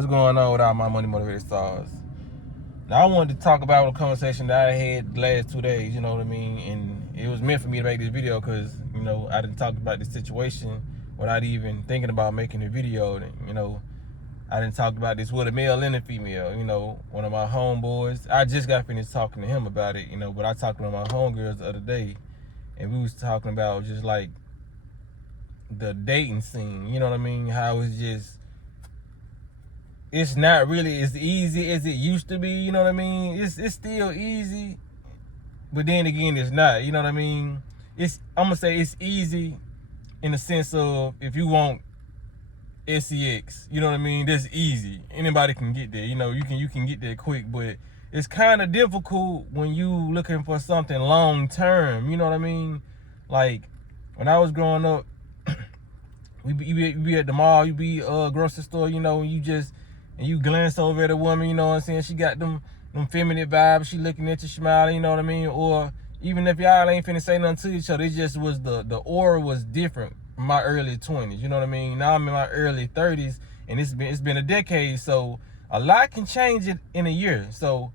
What's going on with all my money motivated stars? Now I wanted to talk about a conversation that I had the last 2 days, you know what I mean? And it was meant for me to make this video because, you know, I didn't talk about this situation without even thinking about making a video. And, you know, I didn't talk about this with a male and a female. You know, one of my homeboys, I just got finished talking to him about it, you know, but I talked to one of my homegirls the other day and we was talking about just like the dating scene, you know what I mean? How it's not really as easy as it used to be, you know what I mean? It's still easy, but then again, it's not, you know what I mean? I'm gonna say it's easy in the sense of if you want sex, you know what I mean? That's easy. Anybody can get there, you know, you can get there quick, but it's kind of difficult when you looking for something long term, you know what I mean? Like when I was growing up, we be at the mall, you be grocery store, you know, and you glance over at a woman, you know what I'm saying? She got them feminine vibes, she looking at you, smiling, you know what I mean? Or even if y'all ain't finna say nothing to each other, it just was the aura was different in my early 20s, you know what I mean? Now I'm in my early 30s, and it's been a decade, so a lot can change it in a year. So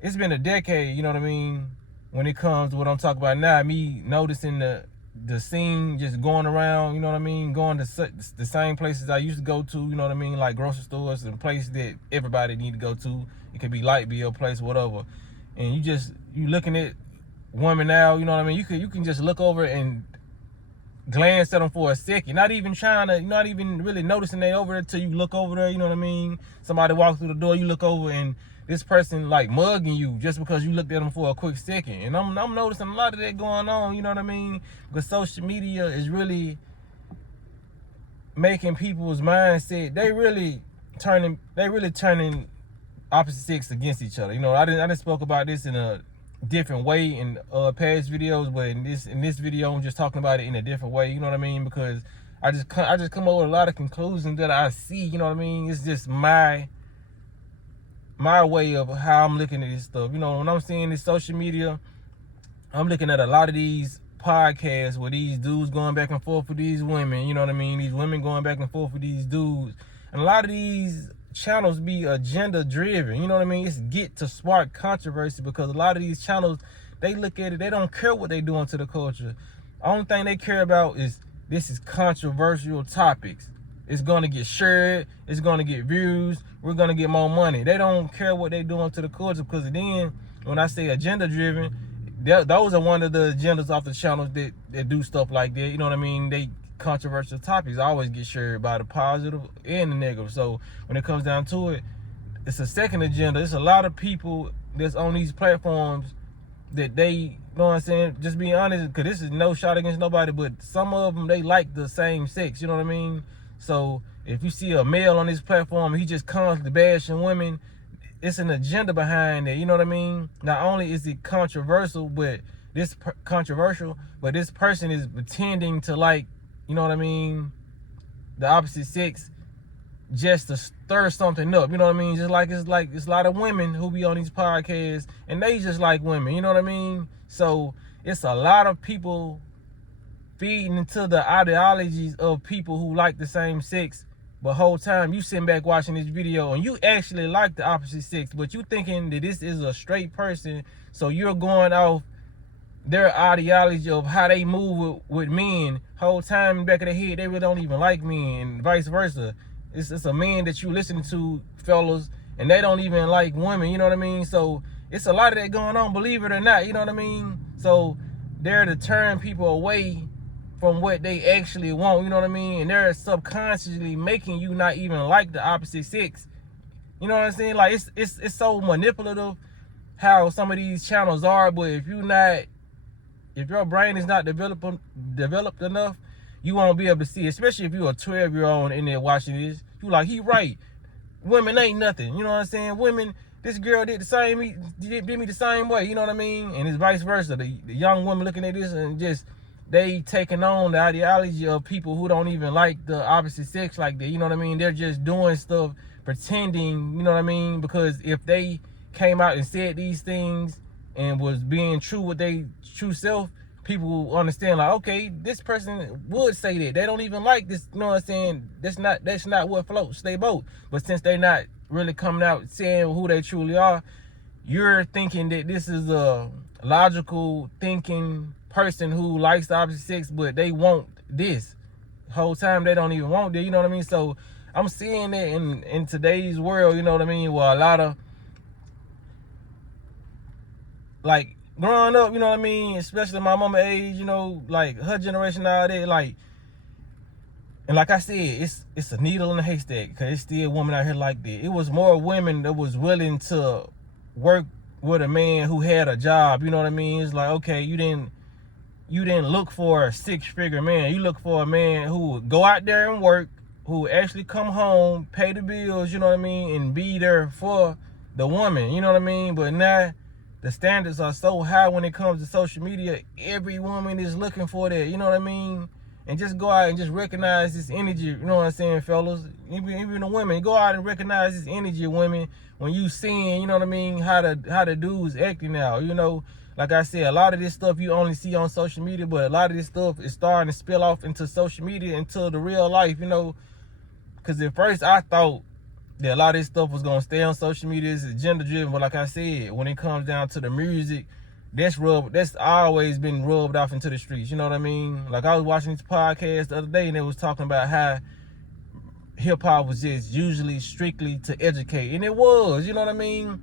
it's been a decade, you know what I mean? When it comes to what I'm talking about now, me noticing the scene just going around, you know what I mean? Going to the same places I used to go to, you know what I mean? Like grocery stores and places that everybody need to go to. It could be light bill place, whatever. And you looking at women now, you know what I mean? You can just look over and glance at them for a second. Not even really noticing they over there till you look over there, you know what I mean? Somebody walks through the door, you look over and this person like mugging you just because you looked at them for a quick second. And I'm noticing a lot of that going on, you know what I mean? Because social media is really making people's mindset, they really turning opposite sex against each other. You know, I didn't spoke about this in a different way in past videos, but in this video I'm just talking about it in a different way, you know what I mean? Because I just come up with a lot of conclusions that I see, you know what I mean? It's just my way of how I'm looking at this stuff. You know, when I'm seeing this social media, I'm looking at a lot of these podcasts where these dudes going back and forth with these women, you know what I mean? These women going back and forth with these dudes. And a lot of these channels be agenda driven, you know what I mean? It's get to spark controversy because a lot of these channels, they look at it, they don't care what they doing to the culture. The only thing they care about is this is controversial topics. It's gonna get shared, it's gonna get views, we're gonna get more money. They don't care what they doing to the culture, because then when I say agenda driven, those are one of the agendas off the channels that do stuff like that, you know what I mean? They controversial topics always get shared by the positive and the negative. So when it comes down to it, it's a second agenda. It's a lot of people that's on these platforms that they, you know what I'm saying, just being honest, because this is no shot against nobody, but some of them, they like the same sex, you know what I mean? So if you see a male on this platform, he just constantly bashing women, it's an agenda behind it, you know what I mean? Not only is it controversial, but this person is pretending to like, you know what I mean, the opposite sex just to stir something up, you know what I mean? Just like it's a lot of women who be on these podcasts and they just like women, you know what I mean? So it's a lot of people feeding into the ideologies of people who like the same sex, but whole time you sitting back watching this video and you actually like the opposite sex, but you thinking that this is a straight person, so you're going off their ideology of how they move with men. Whole time in the back of their head, they really don't even like men, and vice versa. It's a man that you listen to, fellas, and they don't even like women, you know what I mean? So it's a lot of that going on, believe it or not, you know what I mean? So they're to turn people away from what they actually want, you know what I mean? And they're subconsciously making you not even like the opposite sex. You know what I'm saying? Like it's so manipulative how some of these channels are, but if your brain is not developed enough, you won't be able to see, especially if you're a 12-year-old in there watching this. You like, he right. Women ain't nothing. You know what I'm saying? Women, this girl did me the same way, you know what I mean? And it's vice versa. The young women looking at this and just, they taking on the ideology of people who don't even like the opposite sex like that, you know what I mean? They're just doing stuff, pretending, you know what I mean? Because if they came out and said these things and was being true with their true self, people understand, like, okay, this person would say that. They don't even like this, you know what I'm saying? That's not what floats their boat. But since they're not really coming out saying who they truly are, you're thinking that this is a logical thinking person who likes the opposite sex, but they want this. Whole time they don't even want that, you know what I mean? So I'm seeing that in today's world, you know what I mean? Where a lot of, like, growing up, you know what I mean, especially my mama age, you know, like her generation, all that, like, and like I said, it's a needle in a haystack, because it's still women out here like that. It was more women that was willing to work with a man who had a job, you know what I mean? It's like, okay, you didn't look for a 6-figure man. You look for a man who would go out there and work, who would actually come home, pay the bills, you know what I mean, and be there for the woman, you know what I mean? But now the standards are so high when it comes to social media. Every woman is looking for that, you know what I mean? And just go out and just recognize this energy, you know what I'm saying, fellas? Even the women, go out and recognize this energy of women when you seeing, you know what I mean, how the dudes acting now, you know? Like I said, a lot of this stuff you only see on social media, but a lot of this stuff is starting to spill off into social media, into the real life, you know? Because at first I thought that a lot of this stuff was going to stay on social media, it's agenda driven, but like I said, when it comes down to the music, that's always been rubbed off into the streets, you know what I mean? Like, I was watching this podcast the other day, and it was talking about how hip-hop was just usually strictly to educate, and it was, you know what I mean?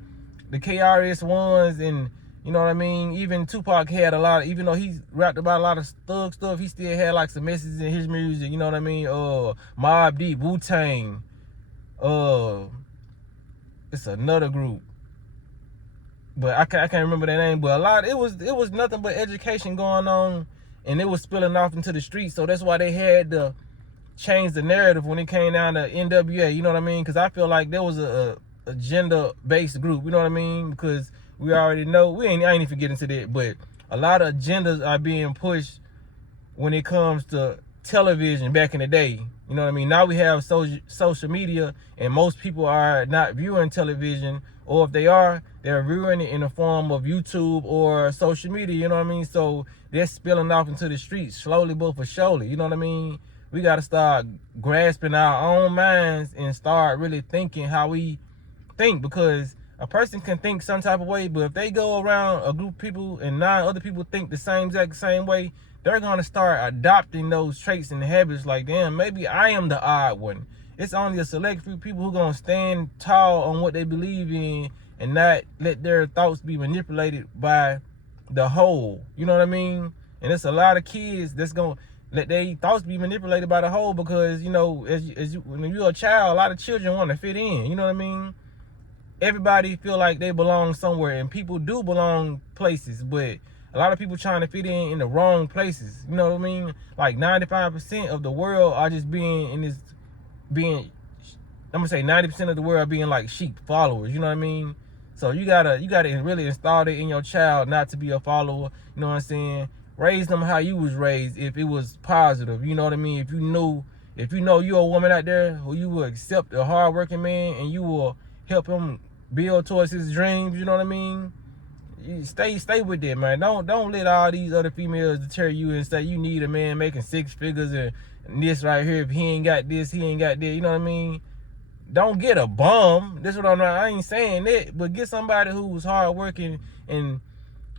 The KRS Ones, and you know what I mean? Even Tupac had a lot of, even though he rapped about a lot of thug stuff, he still had like some messages in his music, you know what I mean? Mobb Deep, Wu-Tang, it's another group, but I can't remember their name. But a lot, it was nothing but education going on, and it was spilling off into the streets. So that's why they had to change the narrative when it came down to NWA. You know what I mean? Because I feel like there was a agenda-based group. You know what I mean? Because we already know, I ain't even get into that, but a lot of agendas are being pushed when it comes to television back in the day. You know what I mean? Now we have social media, and most people are not viewing television, or if they are, they're viewing it in the form of YouTube or social media, you know what I mean? So they're spilling off into the streets slowly but for surely, you know what I mean? We got to start grasping our own minds and start really thinking how we think, because a person can think some type of way, but if they go around a group of people and 9 other people think the exact same way, they're going to start adopting those traits and habits. Like, damn, maybe I am the odd one. It's only a select few people who are going to stand tall on what they believe in and not let their thoughts be manipulated by the whole. You know what I mean? And it's a lot of kids that's going to let their thoughts be manipulated by the whole, because, you know, when you're a child, a lot of children want to fit in. You know what I mean? Everybody feel like they belong somewhere, and people do belong places, but a lot of people trying to fit in the wrong places. You know what I mean? Like 95% of the world are just I'm gonna say 90% of the world being like sheep followers. You know what I mean? So you gotta really install it in your child not to be a follower. You know what I'm saying? Raise them how you was raised, if it was positive. You know what I mean? If you know you're a woman out there who you will accept a hardworking man and you will help him build towards his dreams, you know what I mean? You stay with that, man. Don't let all these other females deter you and say you need a man making 6 figures and this right here. If he ain't got this, he ain't got that. You know what I mean? Don't get a bum. That's what I ain't saying that, but get somebody who's hardworking, and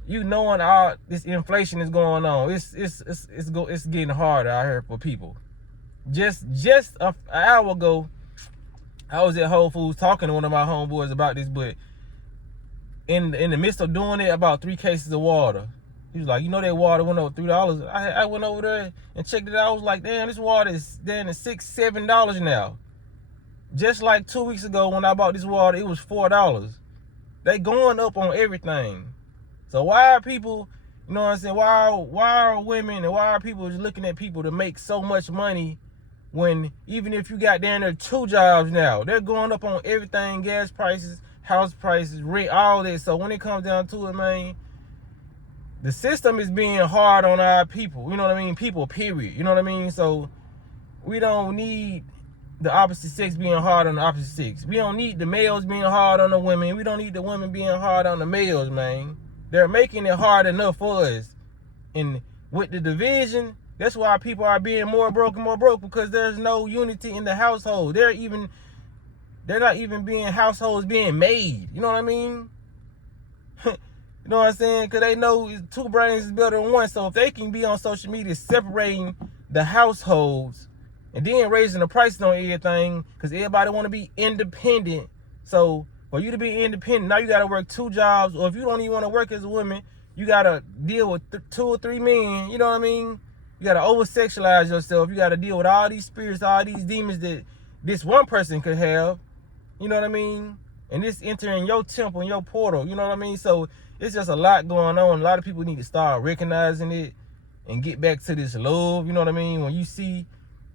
you knowing all this inflation is going on. It's getting harder out here for people. Just an hour ago, I was at Whole Foods talking to one of my homeboys about this, but in the midst of doing it, about 3 cases of water. He was like, you know, that water went up $3. I went over there and checked it out. I was like, damn, this water is down to $6, $7 now. Just like 2 weeks ago when I bought this water, it was $4. They going up on everything. So why are people, you know what I'm saying? Why are women and why are people just looking at people to make so much money, when even if you got down there 2 jobs now, they're going up on everything, gas prices, house prices, rent, all that. So when it comes down to it, man, the system is being hard on our people. You know what I mean? People, period. You know what I mean? So we don't need the opposite sex being hard on the opposite sex. We don't need the males being hard on the women. We don't need the women being hard on the males, man. They're making it hard enough for us. And with the division, that's why people are being more broke, because there's no unity in the household. They're not even being households being made. You know what I mean? You know what I'm saying? Because they know two brains is better than one. So if they can be on social media separating the households and then raising the prices on everything, because everybody want to be independent. So for you to be independent, now you got to work 2 jobs. Or if you don't even want to work as a woman, you got to deal with 2 or 3 men. You know what I mean? You got to over-sexualize yourself. You got to deal with all these spirits, all these demons that this one person could have. You know what I mean? And this entering your temple and your portal. You know what I mean? So it's just a lot going on. A lot of people need to start recognizing it and get back to this love. You know what I mean? When you see, you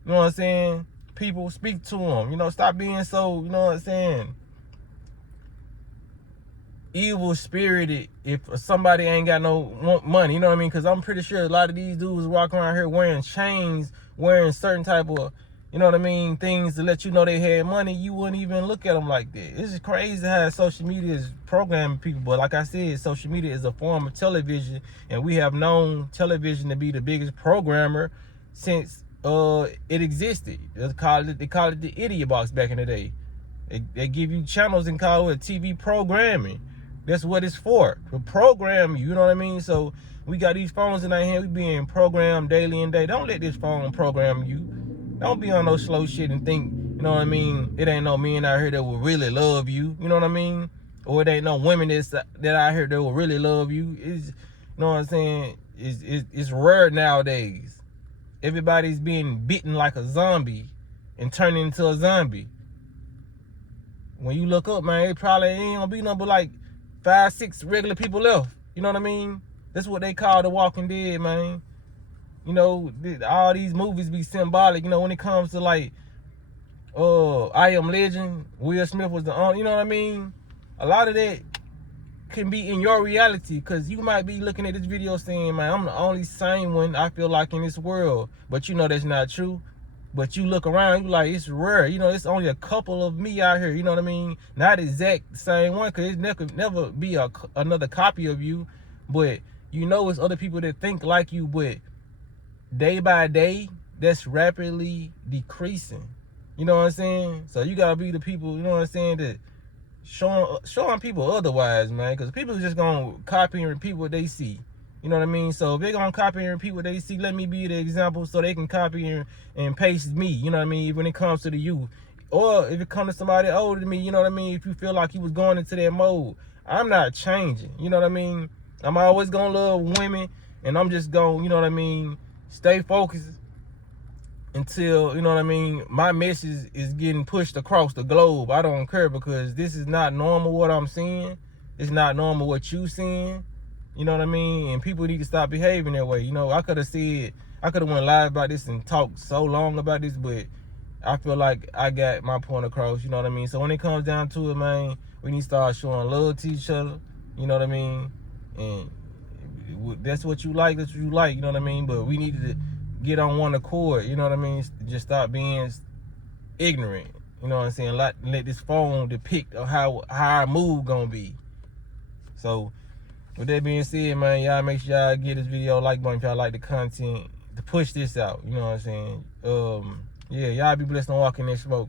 know what I'm saying, people, speak to them. You know, stop being so, you know what I'm saying, evil spirited if somebody ain't got no money. You know what I mean? Because I'm pretty sure a lot of these dudes walking around here wearing chains, wearing certain type of, you know what I mean, things to let you know they had money. You wouldn't even look at them like that. It's just crazy how social media is programming people. But like I said, social media is a form of television, and we have known television to be the biggest programmer since it existed. They call it the idiot box back in the day. They give you channels and call it TV programming. That's what it's for program you. You know what I mean? So we got these phones in our hand. We being programmed daily and day. Don't let this phone program you. Don't be on no slow shit and think, you know what I mean, it ain't no men out here that will really love you. You know what I mean? Or it ain't no women that out here that will really love you. It's, you know what I'm saying? It's rare nowadays. Everybody's being bitten like a zombie and turning into a zombie. When you look up, man, it probably ain't gonna be nothing but like 5, 6 regular people left. You know what I mean? That's what they call The Walking Dead, man. You know, all these movies be symbolic. You know, when it comes to like, I Am Legend, Will Smith was the only, you know what I mean? A lot of that can be in your reality, because you might be looking at this video saying, man, I'm the only sane one I feel like in this world. But you know that's not true. But you look around, you like, it's rare. You know, it's only a couple of me out here. You know what I mean? Not exact same one, because it never be another copy of you. But you know it's other people that think like you, but day by day, that's rapidly decreasing. You know what I'm saying? So you gotta be the people, you know what I'm saying, that showing people otherwise, man. Because people are just gonna copy and repeat what they see. You know what I mean? So if they're gonna copy and repeat what they see, let me be the example so they can copy and paste me. You know what I mean? When it comes to the youth, or if it comes to somebody older than me, you know what I mean? If you feel like you was going into that mode, I'm not changing. You know what I mean? I'm always gonna love women, and I'm just gonna, you know what I mean, stay focused until, you know what I mean, my message is getting pushed across the globe. I don't care, because this is not normal what I'm seeing. It's not normal what you seeing. You know what I mean? And people need to stop behaving that way. You know, I could have went live about this and talked so long about this, but I feel like I got my point across. You know what I mean? So when it comes down to it, man, we need to start showing love to each other. You know what I mean? And that's what you like, that's what you like, you know what I mean? But we need to get on one accord, you know what I mean? Just stop being ignorant, you know what I'm saying? Let this phone depict how our mood gonna be. So with that being said, man, y'all make sure y'all give this video a like button if y'all like the content to push this out, you know what I'm saying? Yeah, y'all be blessed and walk in that smoke.